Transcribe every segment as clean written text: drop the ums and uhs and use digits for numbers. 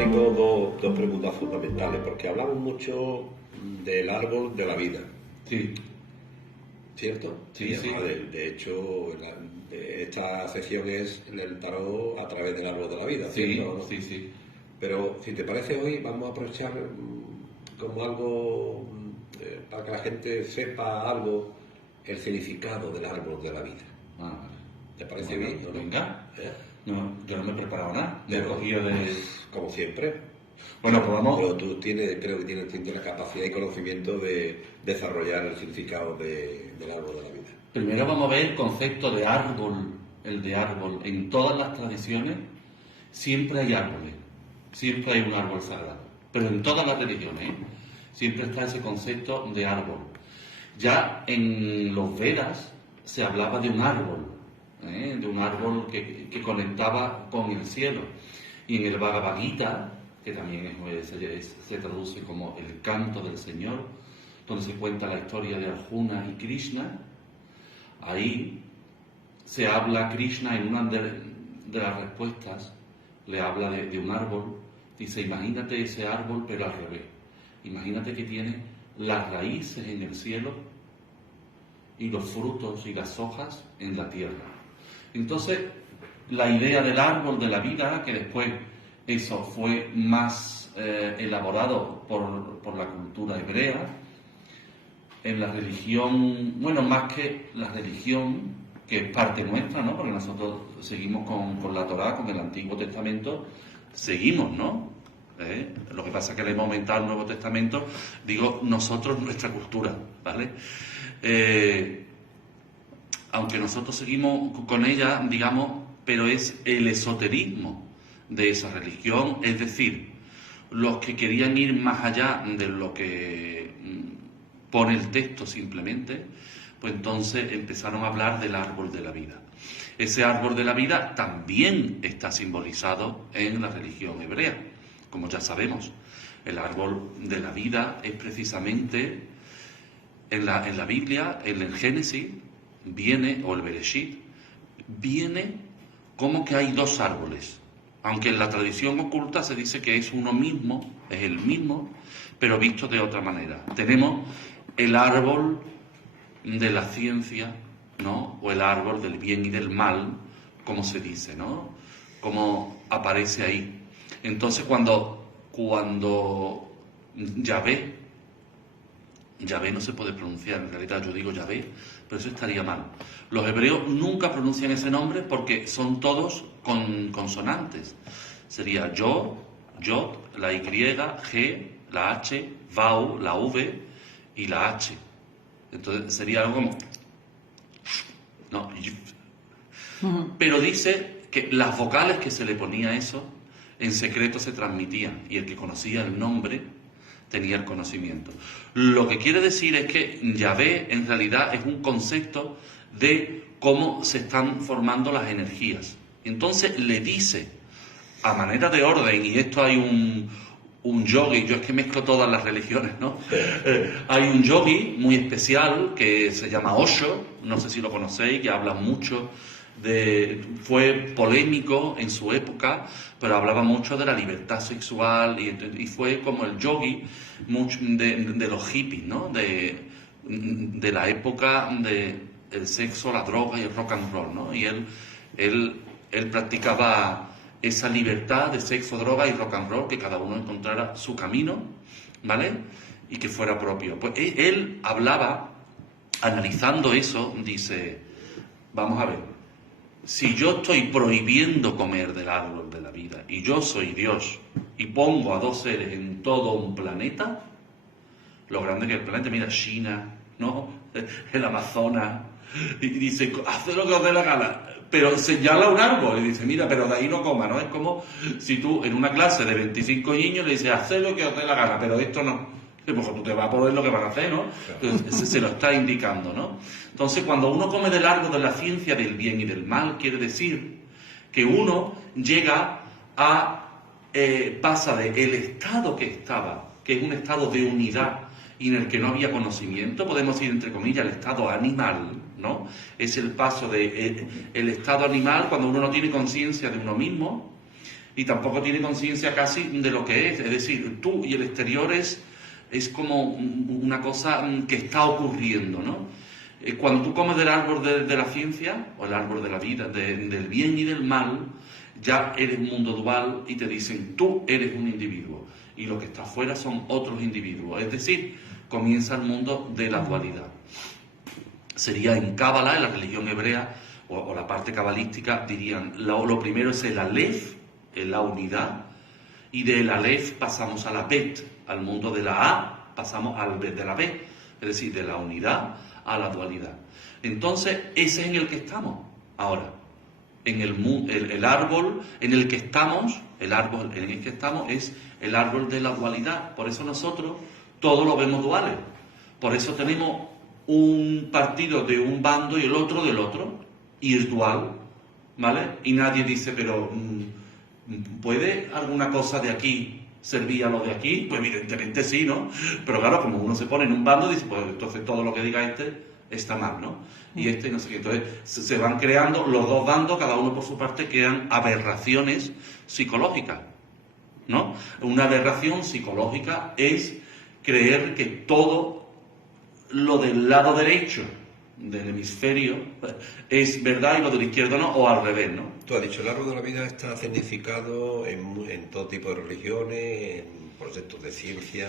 tengo dos preguntas fundamentales, porque hablamos mucho del árbol de la vida. Sí. ¿Cierto? Sí, sí. De hecho, esta sección es el tarot a través del árbol de la vida, Sí, ¿cierto? ¿No? sí, sí. Pero si te parece, hoy vamos a aprovechar como algo para que la gente sepa algo, el significado del árbol de la vida. Ah, vale. ¿Te parece Bueno, bien? ¿No? venga. ¿Eh? No, yo no me he preparado nada. Me he Pero, cogido de... Como siempre. Bueno, pues vamos... Pero tú creo que tienes la capacidad y conocimiento de desarrollar el significado del árbol de la vida. Primero vamos a ver el concepto de árbol, el de árbol. En todas las tradiciones siempre hay árboles, siempre hay un árbol sagrado. Pero en todas las religiones siempre está ese concepto de árbol. Ya en los Vedas se hablaba de un árbol que conectaba con el cielo. Y en el Bhagavad Gita, que también se traduce como el canto del Señor, donde se cuenta la historia de Arjuna y Krishna, ahí se habla, Krishna en una de las respuestas le habla de un árbol, dice, imagínate ese árbol pero al revés, imagínate que tiene las raíces en el cielo y los frutos y las hojas en la tierra. Entonces, la idea del árbol de la vida, que después eso fue más elaborado por la cultura hebrea, en la religión, bueno, más que la religión, que es parte nuestra, ¿no? Porque nosotros seguimos con la Torá, con el Antiguo Testamento, seguimos, ¿no? Lo que pasa es que le hemos aumentado el Nuevo Testamento, digo, nosotros, nuestra cultura, ¿vale? Aunque nosotros seguimos con ella, digamos, pero es el esoterismo de esa religión, es decir, los que querían ir más allá de lo que pone el texto simplemente, pues entonces empezaron a hablar del árbol de la vida. Ese árbol de la vida también está simbolizado en la religión hebrea, como ya sabemos. El árbol de la vida es precisamente en la Biblia, en el Génesis, viene, o el Bereshit, viene como que hay dos árboles. Aunque en la tradición oculta se dice que es uno mismo, es el mismo, pero visto de otra manera. Tenemos el árbol de la ciencia, ¿no? O el árbol del bien y del mal, como se dice, ¿no? Como aparece ahí. Entonces cuando Yahvé no se puede pronunciar, en realidad yo digo Yahvé, pero eso estaría mal. Los hebreos nunca pronuncian ese nombre porque son todos con consonantes. Sería Yod, la Y, G, la H, Vau, la V y la H. Entonces sería algo como... No. Pero dice que las vocales que se le ponía a eso, en secreto se transmitían, y el que conocía el nombre tenía el conocimiento. Lo que quiere decir es que Yahvé en realidad es un concepto de cómo se están formando las energías. Entonces le dice, a manera de orden, y esto hay un yogi, yo es que mezclo todas las religiones, ¿no? Hay un yogi muy especial que se llama Osho, no sé si lo conocéis, que habla mucho fue polémico en su época, pero hablaba mucho de la libertad sexual y fue como el yogi de los hippies, ¿no? De la época del sexo, la droga y el rock and roll, ¿no? Y él practicaba esa libertad de sexo, droga y rock and roll, que cada uno encontrara su camino, ¿vale? Y que fuera propio. Pues él hablaba, analizando eso, dice, vamos a ver, si yo estoy prohibiendo comer del árbol de la vida y yo soy Dios y pongo a dos seres en todo un planeta, lo grande que es el planeta, mira, China, ¿no? El Amazonas, y dice, haz lo que os dé la gana, pero señala un árbol y dice, mira, pero de ahí no coma, ¿no? Es como si tú en una clase de 25 niños le dices, haz lo que os dé la gana, pero esto no. Pues tú te vas a poner lo que van a hacer, ¿no? Entonces, se lo está indicando, ¿no? Entonces, cuando uno come del árbol de la ciencia del bien y del mal, quiere decir que uno llega pasa de el estado que estaba, que es un estado de unidad y en el que no había conocimiento, podemos ir entre comillas al estado animal, ¿no? Es el paso de el estado animal cuando uno no tiene conciencia de uno mismo, y tampoco tiene conciencia casi de lo que es. Es decir, tú y el exterior es como una cosa que está ocurriendo, ¿no? Cuando tú comes del árbol de la ciencia, o el árbol de la vida, del bien y del mal, ya eres un mundo dual y te dicen, tú eres un individuo, y lo que está afuera son otros individuos. Es decir, comienza el mundo de la dualidad. Sería en Cábala, en la religión hebrea, o la parte cabalística, dirían, lo primero es el Aleph, la unidad, y del Aleph pasamos a la Bet, al mundo de la A, pasamos al Bet de la B, es decir, de la unidad a la dualidad. Entonces, ese es en el que estamos ahora. En el árbol en el que estamos, el árbol en el que estamos es el árbol de la dualidad. Por eso nosotros todos lo vemos duales. Por eso tenemos un partido de un bando y el otro del otro, y es dual, ¿vale? Y nadie dice, pero ¿puede alguna cosa de aquí servir a lo de aquí? Pues evidentemente sí, ¿no? Pero claro, como uno se pone en un bando, dice, pues entonces todo lo que diga este está mal, ¿no? Y no sé qué. Entonces se van creando los dos bandos, cada uno por su parte, crean aberraciones psicológicas, ¿no? Una aberración psicológica es creer que todo lo del lado derecho del hemisferio es verdad y lo del izquierdo no, o al revés, ¿no? Tú has dicho, el árbol de la vida está significado en todo tipo de religiones, en proyectos de ciencia,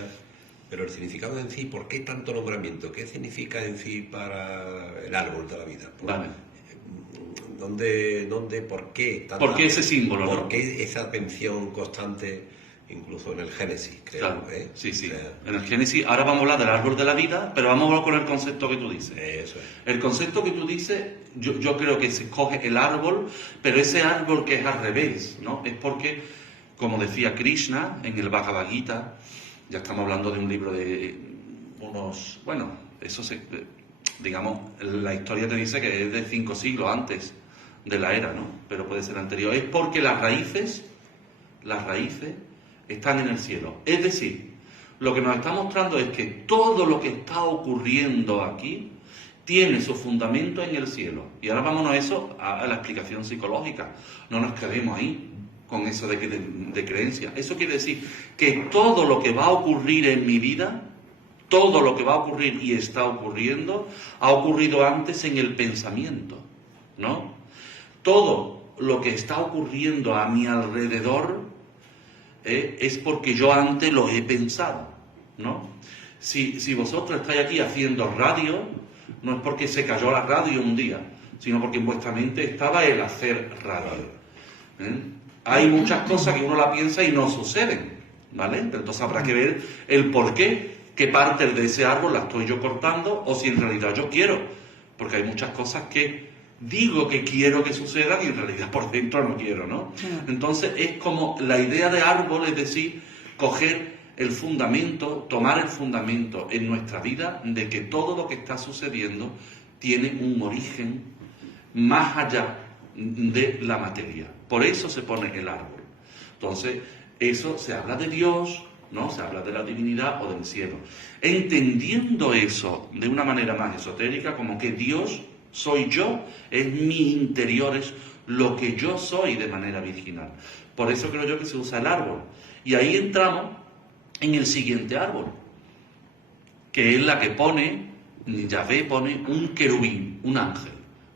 pero el significado en sí, ¿por qué tanto nombramiento? ¿Qué significa en sí para el árbol de la vida? Vale. ¿Por qué tanta, ¿Por qué ese símbolo, ¿por no? qué esa atención constante, incluso en el Génesis, creo? Claro, sí. O sea, en el Génesis, ahora vamos a hablar del árbol de la vida, pero vamos a hablar con el concepto que tú dices. Eso es. El concepto que tú dices, yo creo que se escoge el árbol, pero ese árbol que es al revés, ¿no? Es porque, como decía Krishna en el Bhagavad Gita, ya estamos hablando de un libro de unos, bueno, digamos, la historia te dice que es de 5 siglos antes de la era, ¿no? Pero puede ser anterior. Es porque las raíces están en el cielo. Es decir, lo que nos está mostrando es que todo lo que está ocurriendo aquí tiene su fundamento en el cielo. Y ahora vámonos a la explicación psicológica. No nos quedemos ahí con eso de creencia. Eso quiere decir que todo lo que va a ocurrir en mi vida, todo lo que va a ocurrir y está ocurriendo, ha ocurrido antes en el pensamiento, ¿no? Todo lo que está ocurriendo a mi alrededor es porque yo antes lo he pensado, ¿no? Si vosotros estáis aquí haciendo radio, no es porque se cayó la radio un día, sino porque en vuestra mente estaba el hacer radio. Hay muchas cosas que uno la piensa y no suceden, ¿vale? Entonces habrá que ver el por qué partes de ese árbol la estoy yo cortando, o si en realidad yo quiero, porque hay muchas cosas que digo que quiero que sucedan y en realidad por dentro no quiero, ¿no? Entonces es como la idea de árbol, es decir, coger el fundamento, tomar el fundamento en nuestra vida de que todo lo que está sucediendo tiene un origen más allá de la materia. Por eso se pone el árbol. Entonces, eso se habla de Dios, ¿no? Se habla de la divinidad o del cielo. Entendiendo eso de una manera más esotérica, como que Dios soy yo, es mi interior, es lo que yo soy de manera virginal. Por eso creo yo que se usa el árbol. Y ahí entramos en el siguiente árbol, que es la que Yahvé pone un querubín, un ángel,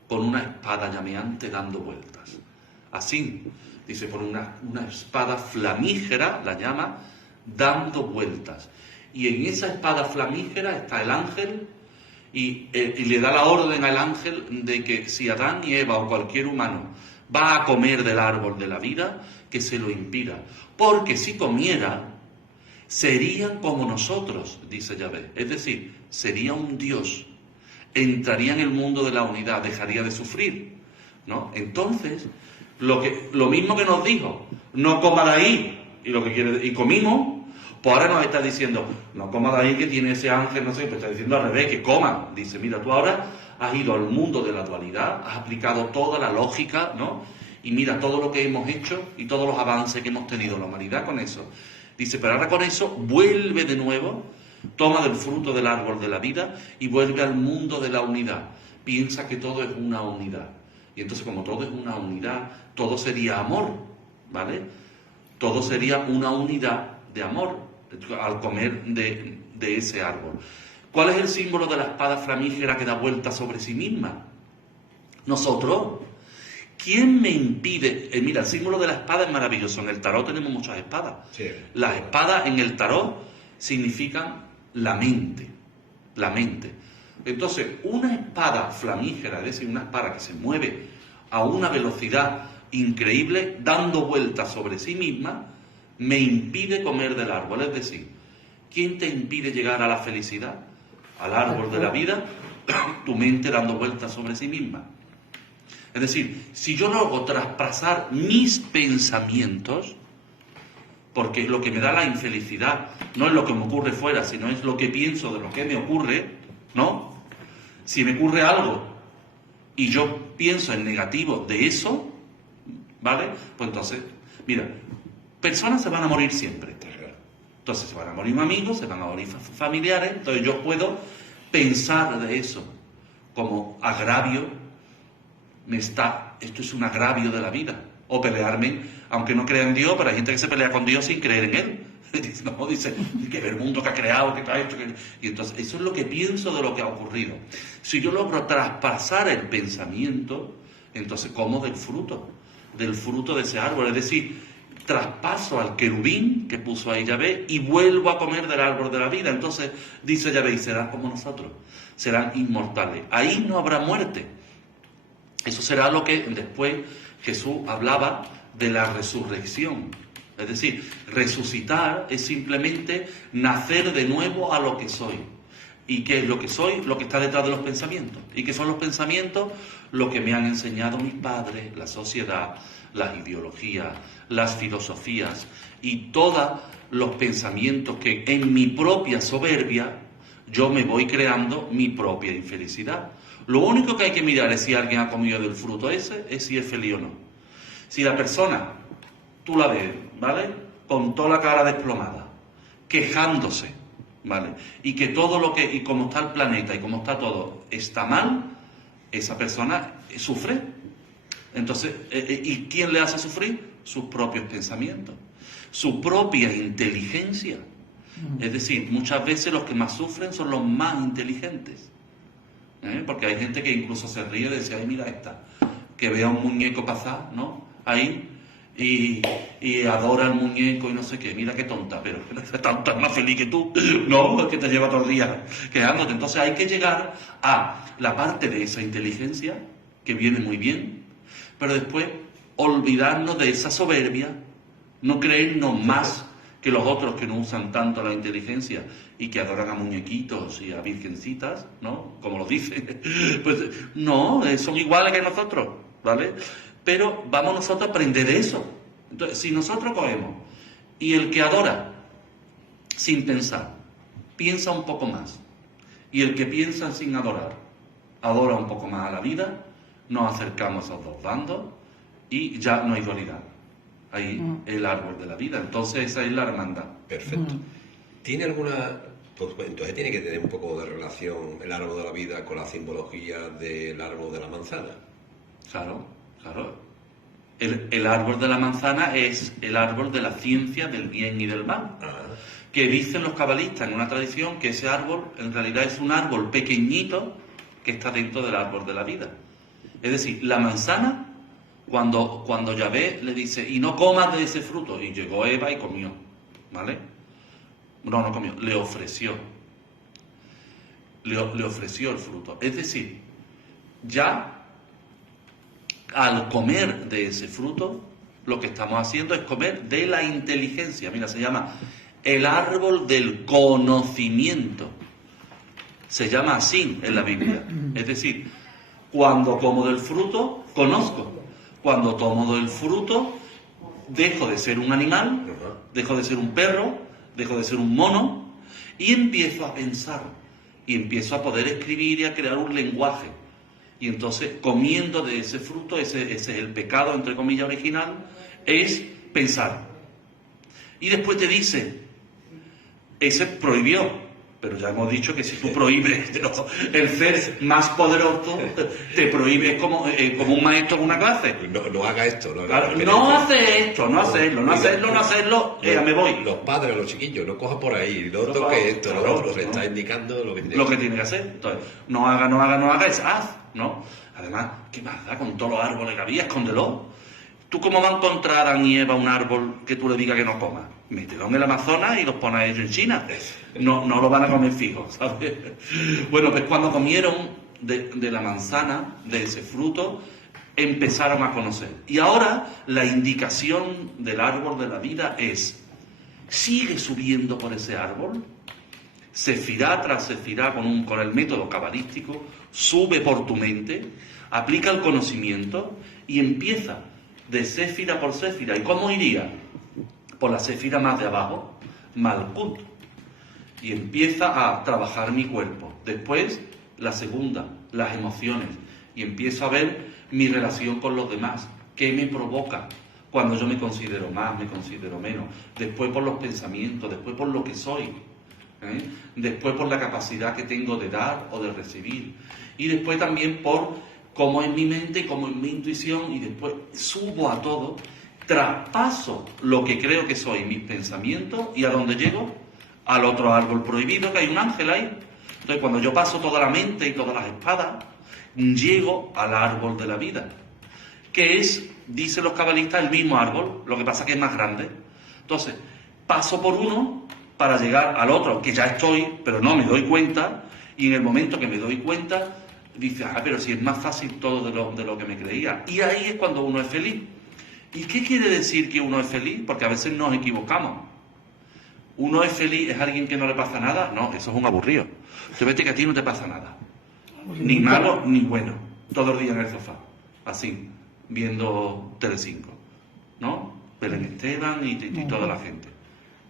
con una espada llameante dando vueltas. Así, dice, por una espada flamígera, la llama, dando vueltas. Y en esa espada flamígera está el ángel y le da la orden al ángel de que si Adán y Eva o cualquier humano va a comer del árbol de la vida, que se lo impida. Porque si comiera, serían como nosotros, dice Yahvé. Es decir, sería un Dios. Entraría en el mundo de la unidad, dejaría de sufrir, ¿no? Entonces, lo mismo que nos dijo, no coma de ahí, y comimos, pues ahora nos está diciendo, no coma de ahí que tiene ese ángel, no sé, pues está diciendo al revés, que coma. Dice, mira, tú ahora has ido al mundo de la dualidad, has aplicado toda la lógica, ¿no? Y mira todo lo que hemos hecho y todos los avances que hemos tenido la humanidad con eso. Dice, pero ahora con eso vuelve de nuevo, toma del fruto del árbol de la vida y vuelve al mundo de la unidad. Piensa que todo es una unidad. Y entonces, como todo es una unidad, todo sería amor, ¿vale? todo sería una unidad de amor al comer de ese árbol. ¿Cuál es el símbolo de la espada flamígera que da vuelta sobre sí misma? Nosotros. ¿Quién me impide? Mira, el símbolo de la espada es maravilloso. En el tarot tenemos muchas espadas. Sí. Las espadas en el tarot significan la mente. La mente. Entonces, una espada flamígera, es decir, una espada que se mueve a una velocidad increíble, dando vueltas sobre sí misma, me impide comer del árbol. Es decir, ¿quién te impide llegar a la felicidad? Al árbol de la vida, tu mente dando vueltas sobre sí misma. Es decir, si yo logro traspasar mis pensamientos, porque lo que me da la infelicidad no es lo que me ocurre fuera, sino es lo que pienso de lo que me ocurre, ¿no? Si me ocurre algo y yo pienso en negativo de eso, ¿vale? Pues entonces, mira, personas se van a morir siempre. Entonces se van a morir amigos, se van a morir familiares, entonces yo puedo pensar de eso como agravio. Esto es un agravio de la vida. O pelearme, aunque no crea en Dios, pero hay gente que se pelea con Dios sin creer en Él. No, dice, que ver el mundo que ha creado, que ha hecho. Y entonces, eso es lo que pienso de lo que ha ocurrido. Si yo logro traspasar el pensamiento, entonces como del fruto de ese árbol. Es decir, traspaso al querubín que puso ahí Yahvé y vuelvo a comer del árbol de la vida. Entonces, dice Yahvé, y serán como nosotros, serán inmortales. Ahí no habrá muerte. Eso será lo que después Jesús hablaba de la resurrección. Es decir, resucitar es simplemente nacer de nuevo a lo que soy. ¿Y qué es lo que soy? Lo que está detrás de los pensamientos. ¿Y qué son los pensamientos? Lo que me han enseñado mis padres, la sociedad, las ideologías, las filosofías y todos los pensamientos que en mi propia soberbia yo me voy creando mi propia infelicidad. Lo único que hay que mirar es si alguien ha comido del fruto ese, es si es feliz o no. Si la persona, tú la ves, ¿vale? Con toda la cara desplomada, quejándose, ¿vale? Y que todo lo que, y como está el planeta y como está todo, está mal, esa persona sufre. Entonces, ¿y quién le hace sufrir? Sus propios pensamientos, su propia inteligencia. Es decir, muchas veces los que más sufren son los más inteligentes. Porque hay gente que incluso se ríe de decir, ay, mira esta, que vea un muñeco pasar, ¿no? Ahí, y adora el muñeco y no sé qué, mira qué tonta, pero está más feliz que tú, ¿no? Es que te lleva todo el día quejándote. Entonces hay que llegar a la parte de esa inteligencia, que viene muy bien, pero después olvidarnos de esa soberbia, no creernos más que los otros que no usan tanto la inteligencia y que adoran a muñequitos y a virgencitas, ¿no? Como lo dicen. Pues no, son iguales que nosotros, ¿vale? Pero vamos nosotros a aprender de eso. Entonces, si nosotros cogemos y el que adora sin pensar, piensa un poco más, y el que piensa sin adorar, adora un poco más a la vida, nos acercamos a esos dos bandos y ya no hay dualidad. Ahí el árbol de la vida. Entonces esa es la hermandad. Perfecto. ¿Tiene alguna...? Pues entonces tiene que tener un poco de relación el árbol de la vida con la simbología del árbol de la manzana. Claro, claro. El árbol de la manzana es el árbol de la ciencia del bien y del mal. Que dicen los cabalistas en una tradición que ese árbol en realidad es un árbol pequeñito que está dentro del árbol de la vida. Es decir, la manzana... Cuando Yahvé le dice, y no comas de ese fruto, y llegó Eva y comió, ¿vale? No comió, le ofreció. Le ofreció el fruto. Es decir, ya al comer de ese fruto, lo que estamos haciendo es comer de la inteligencia. Mira, se llama el árbol del conocimiento. Se llama así en la Biblia. Es decir, cuando como del fruto, conozco. Cuando tomo del fruto, dejo de ser un animal, dejo de ser un perro, dejo de ser un mono y empiezo a pensar y empiezo a poder escribir y a crear un lenguaje. Y entonces, comiendo de ese fruto, ese es el pecado, entre comillas, original, es pensar. Y después te dice, ese prohibió, Pero ya hemos dicho que si tú prohíbes el ser más poderoso, te prohíbe, es como un maestro en una clase. No haga esto. Claro, no hace esto, no hacerlo, me voy. Los padres, los chiquillos, no coja por ahí, no toque esto, claro, le está indicando lo que tiene que hacer. Entonces, no haga, es haz, ¿no? Además, ¿qué más da con todos los árboles que había? Escóndelo. ¿Tú cómo va a encontrar a Adán y Eva un árbol que tú le digas que no coma? Mételo en el Amazonas y los pone a ellos en China. No lo van a comer fijo, ¿sabes? Bueno, pues cuando comieron de la manzana, de ese fruto, empezaron a conocer. Y ahora la indicación del árbol de la vida es, sigue subiendo por ese árbol, sefirá tras sefirá con el método cabalístico, sube por tu mente, aplica el conocimiento y empieza de séfira por séfira. ¿Y cómo iría? Por la séfira más de abajo, Malkut. Y empieza a trabajar mi cuerpo. Después, la segunda, las emociones. Y empiezo a ver mi relación con los demás. ¿Qué me provoca cuando yo me considero más, me considero menos? Después por los pensamientos, después por lo que soy. Después por la capacidad que tengo de dar o de recibir. Y después también por cómo es mi mente, cómo es mi intuición, y después subo a todo, traspaso lo que creo que soy, mis pensamientos, y ¿a dónde llego? Al otro árbol prohibido, que hay un ángel ahí. Entonces, cuando yo paso toda la mente y todas las espadas, llego al árbol de la vida, que es, dicen los cabalistas, el mismo árbol, lo que pasa que es más grande. Entonces, paso por uno para llegar al otro, que ya estoy, pero no me doy cuenta, y en el momento que me doy cuenta, dice, pero si es más fácil todo de lo que me creía. Y ahí es cuando uno es feliz. ¿Y qué quiere decir que uno es feliz? Porque a veces nos equivocamos. ¿Uno es feliz, es alguien que no le pasa nada? No, eso es un aburrido. Te vete que a ti no te pasa nada. Ni malo ni bueno. Todo el día en el sofá. Así, viendo Telecinco. ¿No? Belén Esteban y toda la gente.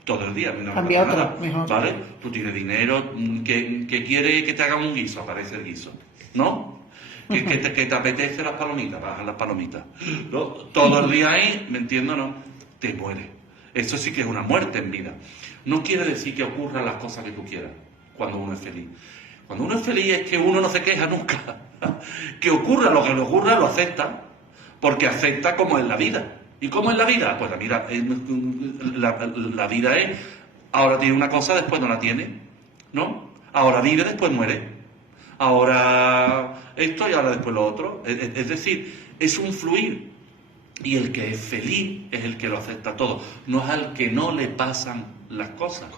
Todo el día, a mí no me pasa nada. Mejor. ¿Vale? Tú tienes dinero, que quiere que te hagan un guiso, aparece el guiso. ¿No? Que te apetece las palomitas, bajan las palomitas. ¿No? Todo el día ahí, ¿me entiendo? No, te mueres. Eso sí que es una muerte en vida. No quiere decir que ocurran las cosas que tú quieras cuando uno es feliz. Cuando uno es feliz es que uno no se queja nunca. Que ocurra lo que le ocurra, lo acepta, porque acepta como es la vida. ¿Y cómo es la vida? Pues la vida es, ahora tiene una cosa, después no la tiene, ¿no? Ahora vive, después muere. Ahora esto y ahora después lo otro. Es decir, es un fluir. Y el que es feliz es el que lo acepta todo. No es al que no le pasan las cosas.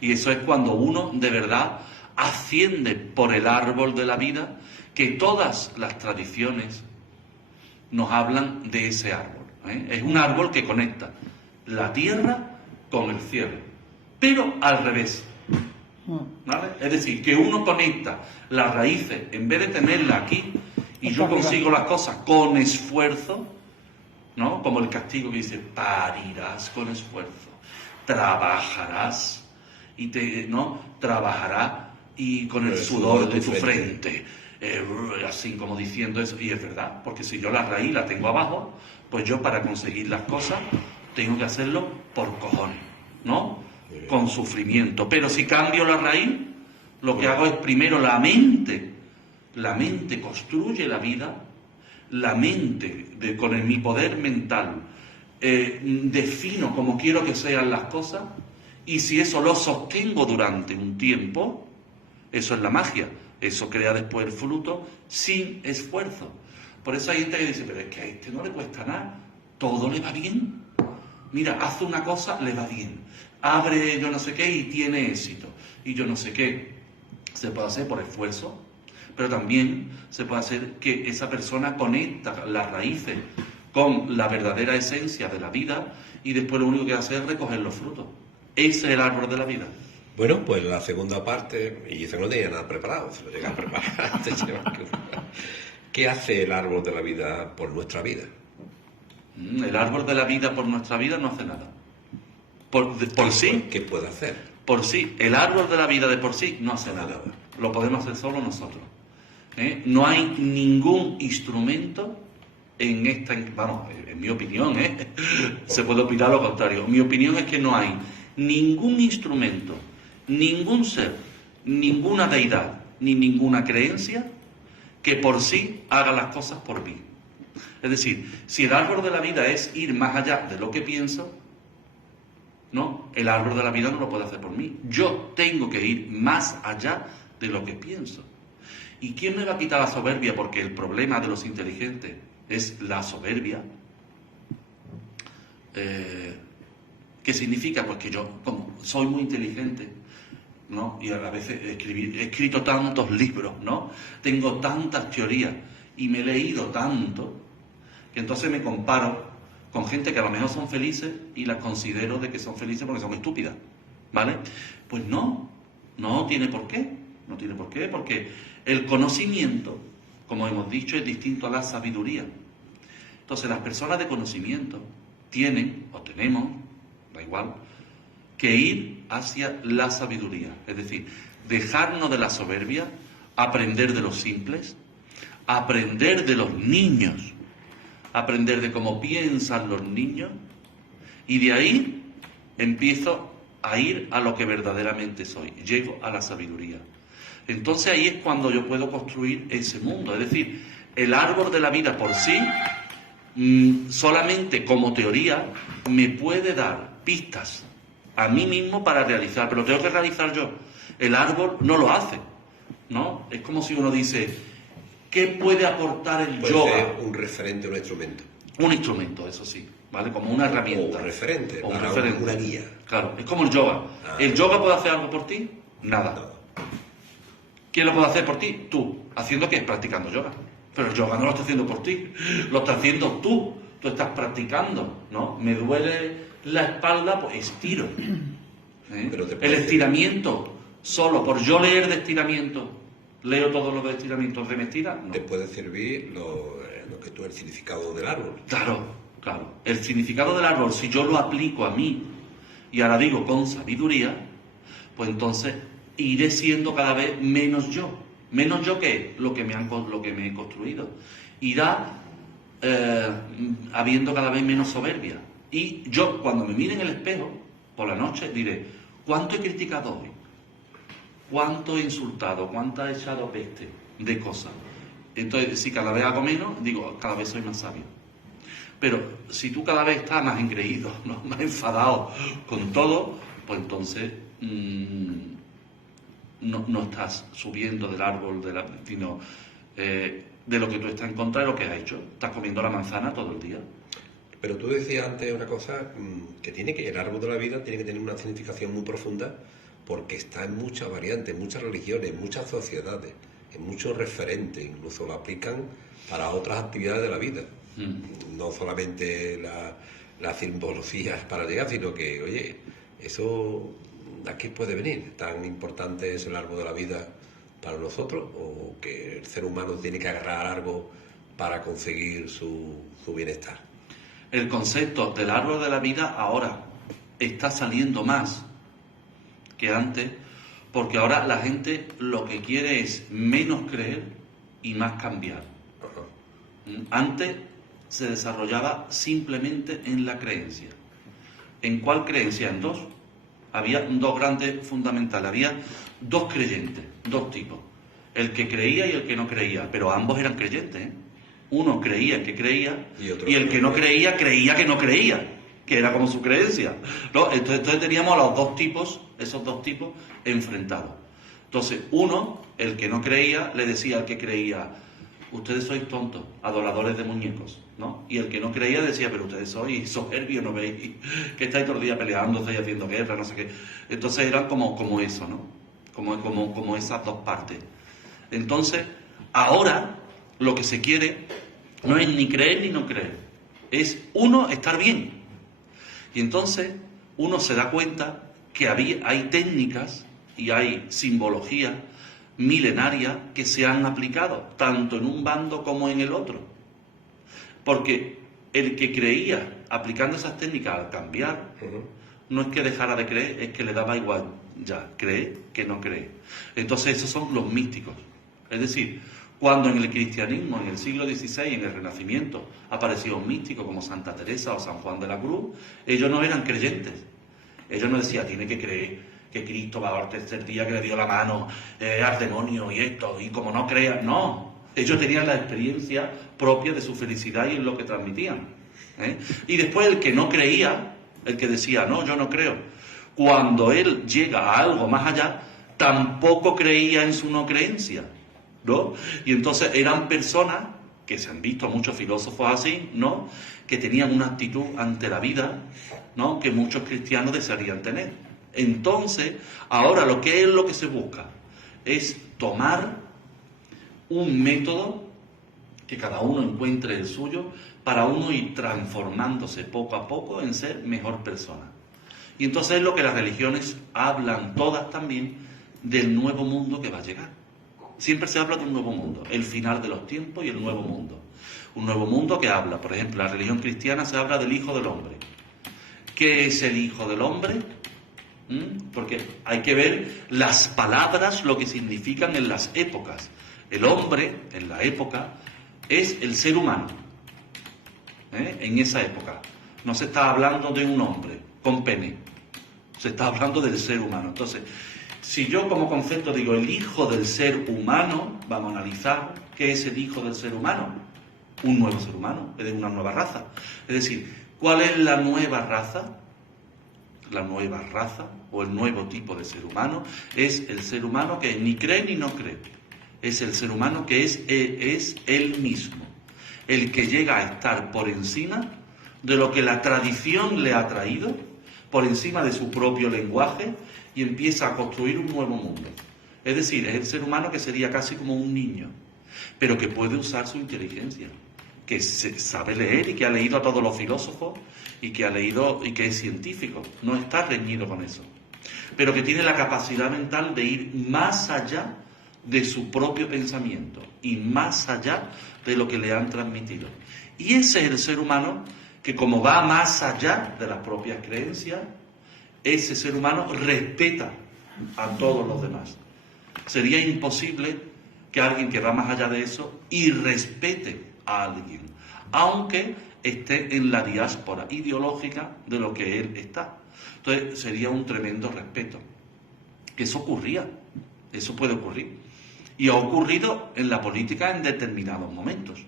Y eso es cuando uno de verdad asciende por el árbol de la vida, que todas las tradiciones nos hablan de ese árbol. Es un árbol que conecta la tierra con el cielo, pero al revés. ¿Vale? Es decir, que uno conecta las raíces, en vez de tenerlas aquí, y yo consigo las cosas con esfuerzo, ¿no? Como el castigo que dice, parirás con esfuerzo, trabajarás, ¿no? Trabajarás y con el sudor de tu frente. Así como diciendo eso, y es verdad, porque si yo la raíz la tengo abajo, pues yo para conseguir las cosas tengo que hacerlo por cojones, ¿no? Con sufrimiento. Pero si cambio la raíz, lo que hago es primero la mente construye la vida, la mente, con mi poder mental, defino cómo quiero que sean las cosas, y si eso lo sostengo durante un tiempo, eso es la magia. Eso crea después el fruto sin esfuerzo. Por eso hay gente que dice, pero es que a este no le cuesta nada, todo le va bien. Mira, hace una cosa, le va bien. Abre yo no sé qué y tiene éxito. Y yo no sé qué. Se puede hacer por esfuerzo, pero también se puede hacer que esa persona conecta las raíces con la verdadera esencia de la vida, y después lo único que hace es recoger los frutos. Ese es el árbol de la vida. Bueno, pues la segunda parte, y eso no tenía nada preparado, se lo llega a preparar. ¿Qué hace el árbol de la vida por nuestra vida? El árbol de la vida por nuestra vida no hace nada. Por sí. ¿Qué puede hacer? Por sí. El árbol de la vida de por sí no hace nada. Lo podemos hacer solo nosotros. No hay ningún instrumento en esta... Vamos, en mi opinión, se puede opinar lo contrario. Mi opinión es que no hay ningún instrumento, ningún ser ninguna deidad ni ninguna creencia que por sí haga las cosas por mí. Es decir, si el árbol de la vida es ir más allá de lo que pienso, no, el árbol de la vida no lo puede hacer por mí. Yo tengo que ir más allá de lo que pienso. ¿Y quién me va a quitar la soberbia? Porque el problema de los inteligentes es la soberbia. ¿Qué significa? Pues que yo, como soy muy inteligente, ¿no? Y a veces he escrito tantos libros, ¿no? Tengo tantas teorías y me he leído tanto que entonces me comparo con gente que a lo mejor son felices y las considero de que son felices porque son estúpidas, ¿vale? Pues no tiene por qué, no tiene por qué, porque el conocimiento, como hemos dicho, es distinto a la sabiduría. Entonces las personas de conocimiento tienen, o tenemos, da igual, que ir hacia la sabiduría, es decir, dejarnos de la soberbia, aprender de los simples, aprender de los niños, aprender de cómo piensan los niños, y de ahí empiezo a ir a lo que verdaderamente soy, llego a la sabiduría. Entonces ahí es cuando yo puedo construir ese mundo, es decir, el árbol de la vida por sí, solamente como teoría, me puede dar pistas a mí mismo para realizar, pero lo tengo que realizar yo. El árbol no lo hace, ¿no? Es como si uno dice, ¿qué puede aportar el Puede yoga? ser un referente, un instrumento. Un instrumento, eso sí, ¿vale? Como una herramienta. O un referente, O un para referente. una guía. Claro, es como el yoga. Ah. ¿El yoga puede hacer algo por ti? Nada. No. ¿Quién lo puede hacer por ti? Tú. ¿Haciendo qué? Practicando yoga. Pero el yoga no lo está haciendo por ti, lo estás haciendo tú. Tú estás practicando, ¿no? Me duele la espalda, pues estiro. Pero te El puede- estiramiento, solo por yo leer de estiramiento, leo todos los de estiramientos de mentira, no. Te puede servir lo que tú el significado del árbol. Claro, claro. El significado del árbol, si yo lo aplico a mí, y ahora digo con sabiduría, pues entonces iré siendo cada vez menos yo. Menos yo que lo que me he construido. Irá habiendo cada vez menos soberbia. Y yo, cuando me mire en el espejo, por la noche, diré, ¿cuánto he criticado hoy? ¿Cuánto he insultado? ¿Cuánto he echado peste de cosas? Entonces, si cada vez hago menos, digo, cada vez soy más sabio. Pero si tú cada vez estás más engreído, ¿no? Más enfadado con todo, pues entonces no estás subiendo del árbol, sino de lo que tú estás en contra de lo que has hecho. Estás comiendo la manzana todo el día. Pero tú decías antes una cosa que el árbol de la vida tiene que tener una significación muy profunda porque está en muchas variantes, en muchas religiones, en muchas sociedades, en muchos referentes, incluso lo aplican para otras actividades de la vida. No solamente la simbología para llegar, sino que, oye, eso ¿a qué puede venir? ¿Tan importante es el árbol de la vida para nosotros? ¿O que el ser humano tiene que agarrar algo para conseguir su bienestar? El concepto del árbol de la vida ahora está saliendo más que antes, porque ahora la gente lo que quiere es menos creer y más cambiar. Antes se desarrollaba simplemente en la creencia. ¿En cuál creencia? En dos. Había dos grandes fundamentales, había dos creyentes, dos tipos, el que creía y el que no creía, pero ambos eran creyentes, ¿eh? Uno creía que creía y el que no creía creía que no creía, que era como su creencia, ¿no? Entonces teníamos a los dos tipos, esos dos tipos enfrentados. Entonces uno, el que no creía, le decía al que creía, ustedes sois tontos, adoradores de muñecos, ¿no? Y el que no creía decía, pero ustedes sois soberbios, ¿no veis? Que estáis todo el día peleando, estáis haciendo guerra, no sé qué. Entonces eran como eso, ¿no? Como esas dos partes. Entonces, ahora lo que se quiere no es ni creer ni no creer. Es uno estar bien. Y entonces uno se da cuenta que hay técnicas y hay simbología milenarias que se han aplicado, tanto en un bando como en el otro. Porque el que creía, aplicando esas técnicas al cambiar, no es que dejara de creer, es que le daba igual, ya, cree que no cree. Entonces esos son los místicos. Es decir, cuando en el cristianismo, en el siglo XVI, en el Renacimiento, apareció un místico como Santa Teresa o San Juan de la Cruz, ellos no eran creyentes. Ellos no decían, tiene que creer que Cristo va al tercer día, que le dio la mano al demonio y esto, y como no crean, no. Ellos tenían la experiencia propia de su felicidad y en lo que transmitían. Y después el que no creía, el que decía, no, yo no creo, cuando él llega a algo más allá, tampoco creía en su no creencia, ¿no? Y entonces eran personas, que se han visto muchos filósofos así, ¿no?, que tenían una actitud ante la vida, ¿no?, que muchos cristianos desearían tener. Entonces, ahora lo que se busca es tomar un método que cada uno encuentre el suyo para uno ir transformándose poco a poco en ser mejor persona. Y entonces es lo que las religiones hablan todas también del nuevo mundo que va a llegar. Siempre se habla de un nuevo mundo, el final de los tiempos y el nuevo mundo. Un nuevo mundo que habla, por ejemplo, la religión cristiana se habla del Hijo del Hombre. ¿Qué es el Hijo del Hombre? Porque hay que ver las palabras, lo que significan en las épocas. El hombre, en la época, es el ser humano. En esa época. No se está hablando de un hombre con pene. Se está hablando del ser humano. Entonces, si yo como concepto digo el hijo del ser humano, vamos a analizar qué es el hijo del ser humano. Un nuevo ser humano, es decir, una nueva raza. Es decir, ¿cuál es la nueva raza? La nueva raza o el nuevo tipo de ser humano es el ser humano que ni cree ni no cree. Es el ser humano que es él mismo. El que llega a estar por encima de lo que la tradición le ha traído, por encima de su propio lenguaje, y empieza a construir un nuevo mundo. Es decir, es el ser humano que sería casi como un niño, pero que puede usar su inteligencia, que sabe leer y que ha leído a todos los filósofos y que ha leído y que es científico, no está reñido con eso, pero que tiene la capacidad mental de ir más allá de su propio pensamiento y más allá de lo que le han transmitido. Y ese es el ser humano que, como va más allá de las propias creencias, ese ser humano respeta a todos los demás. Sería imposible que alguien que va más allá de eso irrespete a alguien, aunque esté en la diáspora ideológica de lo que él está. Entonces sería un tremendo respeto. Que eso ocurría, eso puede ocurrir. Y ha ocurrido en la política en determinados momentos.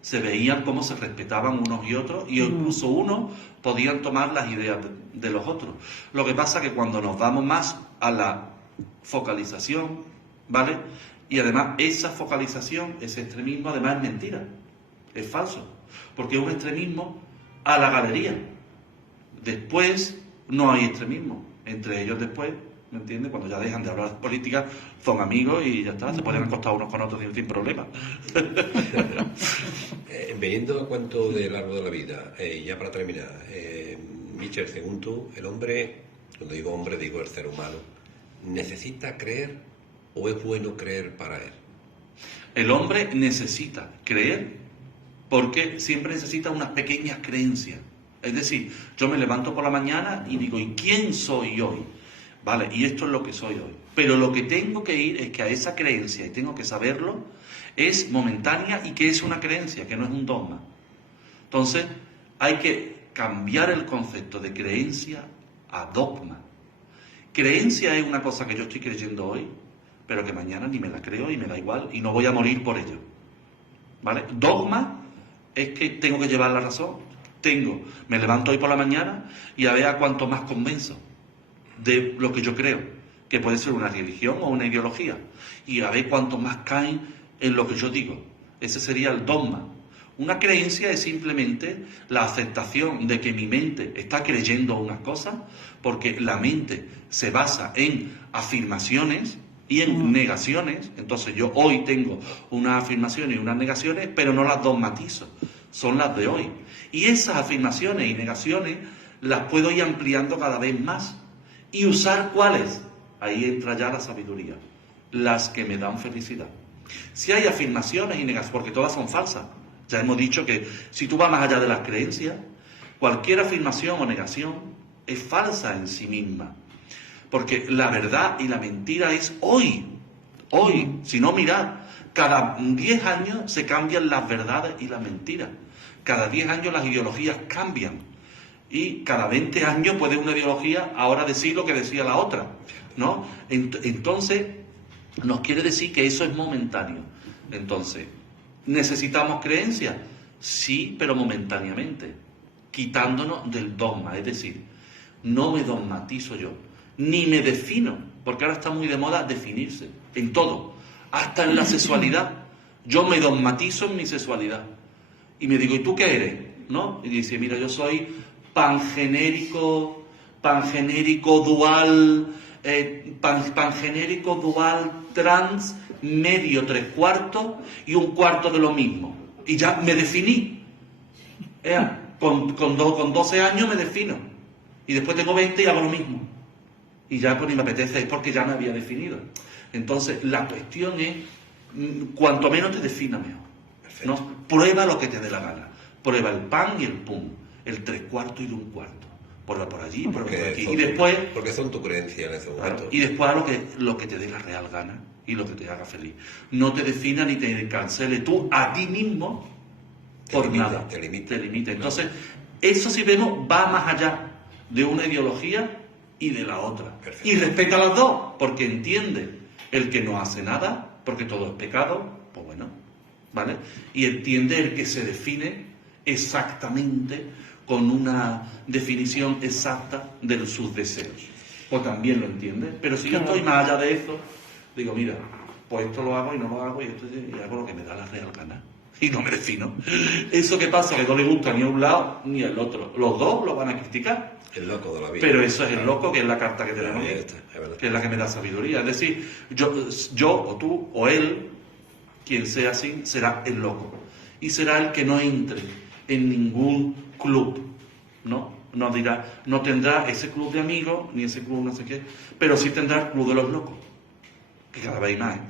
Se veían cómo se respetaban unos y otros, y incluso unos podían tomar las ideas de los otros. Lo que pasa es que cuando nos vamos más a la focalización, ¿vale? Y además esa focalización, ese extremismo, además es mentira, es falso, porque es un extremismo a la galería. Después no hay extremismo, entre ellos después, ¿me entiendes? Cuando ya dejan de hablar de política, son amigos y ya está, se pueden acostar unos con otros sin problema. Veniendo a cuento del árbol de la vida, ya para terminar, Michel, según tú, el hombre, cuando digo hombre digo el ser humano, ¿necesita creer o es bueno creer para él? El hombre necesita creer porque siempre necesita unas pequeñas creencias. Es decir, yo me levanto por la mañana y digo, ¿y quién soy hoy? Vale, y esto es lo que soy hoy. Pero lo que tengo que ir es que a esa creencia, y tengo que saberlo, es momentánea y que es una creencia, que no es un dogma. Entonces, hay que cambiar el concepto de creencia a dogma. Creencia es una cosa que yo estoy creyendo hoy, pero que mañana ni me la creo y me da igual y no voy a morir por ello. ¿Vale? Dogma es que tengo que llevar la razón. Me levanto hoy por la mañana y a ver a cuánto más convenzo de lo que yo creo, que puede ser una religión o una ideología, y a ver cuánto más caen en lo que yo digo. Ese sería el dogma. Una creencia es simplemente la aceptación de que mi mente está creyendo unas cosas, porque la mente se basa en afirmaciones y en negaciones. Entonces yo hoy tengo unas afirmaciones y unas negaciones, pero no las dogmatizo, son las de hoy. Y esas afirmaciones y negaciones las puedo ir ampliando cada vez más. ¿Y usar cuáles? Ahí entra ya la sabiduría, las que me dan felicidad. Si hay afirmaciones y negaciones, porque todas son falsas, ya hemos dicho que si tú vas más allá de las creencias, cualquier afirmación o negación es falsa en sí misma, porque la verdad y la mentira es hoy, si no mirad, cada 10 años se cambian las verdades y las mentiras, cada 10 años las ideologías cambian. y cada 20 años puede una ideología ahora decir lo que decía la otra, ¿no? Entonces, nos quiere decir que eso es momentáneo. Entonces, ¿necesitamos creencias? Sí, pero momentáneamente, quitándonos del dogma, es decir, no me dogmatizo yo, ni me defino, porque ahora está muy de moda definirse, en todo, hasta en la sexualidad. Yo me dogmatizo en mi sexualidad y me digo, ¿y tú qué eres? ¿No? Y dice, mira, yo soy pangenérico dual, pangenérico dual trans, medio, 3/4 y 1/4 de lo mismo. Y ya me definí. Con 12 años me defino. Y después tengo 20 y hago lo mismo. Y ya pues ni me apetece, es porque ya me había definido. Entonces, la cuestión es, cuanto menos te defina mejor. ¿No? Prueba lo que te dé la gana. Prueba el pan y el pum, el 3/4 y el 1/4. Prueba por allí, prueba por aquí. Y después... Porque son tu creencia en ese momento. Claro, y después lo que te dé la real gana y lo que te haga feliz. No te defina ni te cancele tú a ti mismo por nada. Te limita. Entonces, eso si vemos va más allá de una ideología y de la otra. Perfecto. Y respeta las dos, porque entiende el que no hace nada, porque todo es pecado, pues bueno, ¿vale? Y entiende el que se define exactamente con una definición exacta de sus deseos. Pues también lo entiende. Pero si yo estoy más allá de eso, digo, mira, pues esto lo hago y no lo hago y hago lo que me da la real gana. Y no me defino. ¿Eso qué pasa? Que no le gusta ni a un lado ni al otro. Los dos lo van a criticar. El loco de la vida. Pero eso es el loco, que es la carta que tenemos, que es la que me da sabiduría. Es decir, yo o tú o él, quien sea así, será el loco. Y será el que no entre en ningún club, ¿no? No dirá, no tendrá ese club de amigos, ni ese club no sé qué, pero sí tendrá el club de los locos, que cada vez hay más, ¿eh?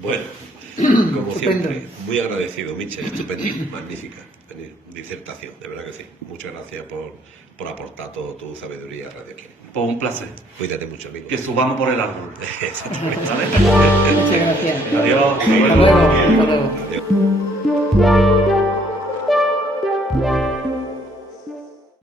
Bueno, como siempre, muy agradecido, Michel, estupendo, magnífica disertación, de verdad que sí. Muchas gracias por aportar toda tu sabiduría a Radio Quiere. Pues un placer. Cuídate mucho, amigo. Que subamos por el árbol. Exactamente. ¿Vale? Muchas gracias. Adiós. Hasta luego. Hasta luego. Adiós.